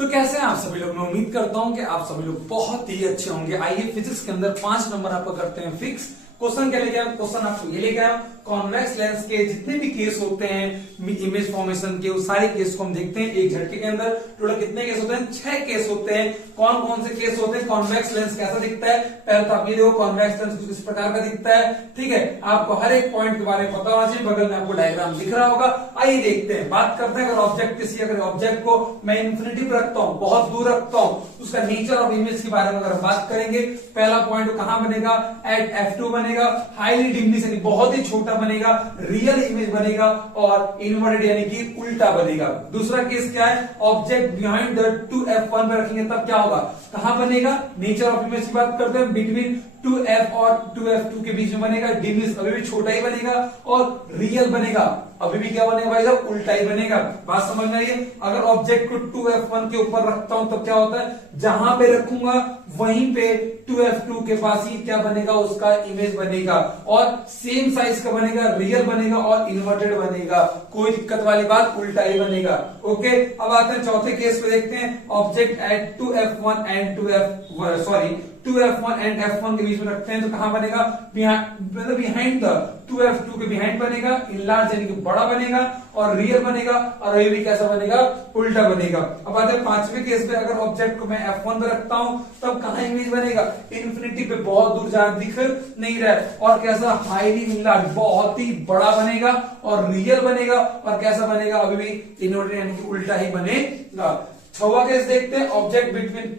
तो कैसे हैं आप सभी लोग। मैं उम्मीद करता हूं कि आप सभी लोग बहुत ही अच्छे होंगे। आइए फिजिक्स के अंदर 5 नंबर आपको करते हैं फिक्स। क्वेश्चन क्या लेके आया, क्वेश्चन आपको ये लेके आया, कॉन्वेक्स लेंस के जितने भी केस होते हैं इमेज फॉर्मेशन के, उस सारे केस को हम देखते हैं एक झटके के अंदर। टोटल कितने केस होते हैं? 6 केस होते हैं। कौन कौन से केस होते हैं? कॉन्वेक्स लेंस कैसा दिखता है, पहले तो आप ये देखो कॉन्वेक्स लेंस कुछ इस प्रकार का दिखता है। ठीक है, आपको हर एक पॉइंट के बारे में पता होना चाहिए। बगल में आपको डायग्राम दिख रहा होगा। आइए देखते हैं, बात करते हैं। अगर ऑब्जेक्ट को मैं इंफिनिटी पर रखता हूं, बहुत दूर रखता हूं, उसका नेचर ऑफ इमेज के बारे में अगर हम बात करेंगे, पहला पॉइंट कहां बनेगा? एट f2 बनेगा। हाईली डिमिनिश यानी बहुत ही छोटा बनेगा, रियल इमेज बनेगा, और इनवर्टेड यानी कि उल्टा बनेगा। दूसरा केस क्या है? ऑब्जेक्ट बिहाइंड द 2f1 पे रखेंगे तब क्या होगा? कहां बनेगा? नेचर ऑफ इमेज की बात करते हैं, बिटवीन 2f और 2f2 के बीच में बनेगा। डिमिनिश अभी भी छोटा ही बनेगा, और रियल बनेगा अभी भी क्या बनेगा भाई साहब? उल्टा ही बनेगा। बात समझ में आई है? अगर ऑब्जेक्ट को 2f1 के ऊपर रखता हूं तब क्या होता है? जहां पे रखूंगा वहीं पे 2f2 के पास ही क्या बनेगा? उसका इमेज बनेगा, और सेम साइज का बनेगा, रियल बनेगा और इन्वर्टेड बनेगा। कोई दिक्कत वाली बात, उल्टा ही बनेगा। ओके, अब आते हैं चौथे केस पे, देखते हैं। Object at 2f1 and 2f1 and f1 के बीच में रखते हैं तो कहां बनेगा? बिहाइंड द 2f2 के बिहाइंड बनेगा, इनलार्ज यानी कि बड़ा बनेगा, और रियल बनेगा, और ये भी कैसा बनेगा? उल्टा बनेगा। अब आते हैं पांचवें केस पे। अगर ऑब्जेक्ट को मैं f1 पे रखता हूं तब कहां इमेज बनेगा? इन्फिनिटी पे, बहुत दूर जहां दिख नहीं रहा है, और कैसा? हाईली इनलार्ज, बहुत ही बड़ा बनेगा, और रियल बनेगा, और कैसा बनेगा? अभी भी इनवर्टेड यानी कि उल्टा ही बनेगा। छठवां केस देखते हैं। Object between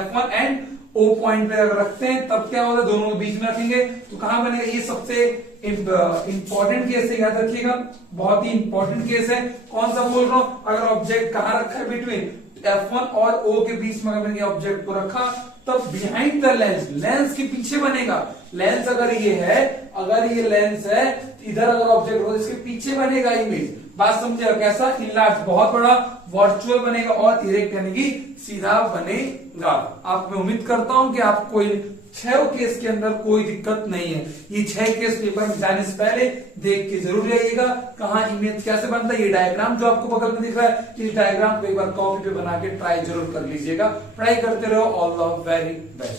f1 and O point पे अगर रखते हैं तब क्या होगा? दोनों के बीच में रखेंगे तो कहां बनेगा? ये सबसे इंपॉर्टेंट केस है, याद रखिएगा, बहुत ही इंपॉर्टेंट केस है। कौन सा बोल रहा हूं? अगर ऑब्जेक्ट कहां रखा है? बिटवीन f1 और O के बीच में अगर मैंने ऑब्जेक्ट को रखा तब बिहाइंड द लेंस, लेंस के पीछे बनेगा। लेंस अगर ये है, अगर ये लेंस है, इधर अगर ऑब्जेक्ट हो इसके पीछे बनेगा इमेज। बात समझिएगा, कैसा? इनलार्ज, बहुत बड़ा, वर्चुअल बनेगा, और इरेक्ट यानी कि सीधा बनेगा। आप मैं उम्मीद करता हूं कि आपको 6 केस के अंदर कोई दिक्कत नहीं है। ये 6 केस पेपर में जाने से पहले देख के जरूर जाइएगा कहां इमेज कैसे बनता है। ये डायग्राम जो आपको बगल में दिख रहा है, इस डायग्राम को एक बार कॉपी पे बना के ट्राई जरूर कर लीजिएगा। ट्राई करते रहो। All the very best.